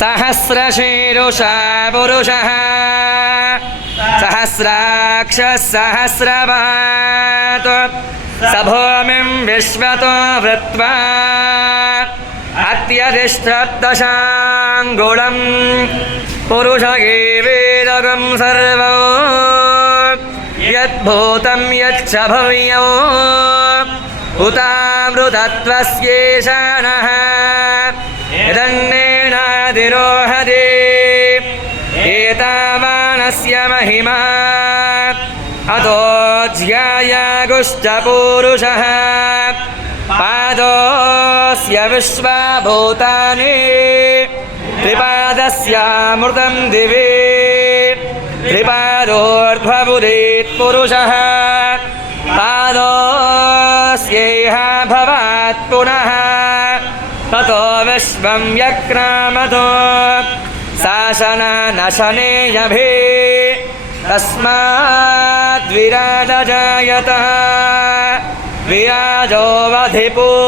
सहस्रशीरुषा पुरुषः सहस्राक्षः सहस्रपात् स भूमिं विश्वतो वृत्वा अत्यधिष्ठद्दशाङ्गुलं पुरुष एवेदकं सर्वं यद्भूतं यच्च भव्यम् उतामृतत्वस्येषाणः यदन्नेनाधिरोहति एतावानस्य महिमा अतो ज्ञायागुश्च पूरुषः पादोऽस्य विश्वभूतानि त्रिपादस्यामृतं दिवि त्रिपादोर्ध्वपुरेत् पुरुषः पादोऽस्यैह भवात् पुनः ततो विश्वं व्यक्रामतो शासननशनेयभि तस्माद्विराजजायतः विराजोऽवधिपूर्वः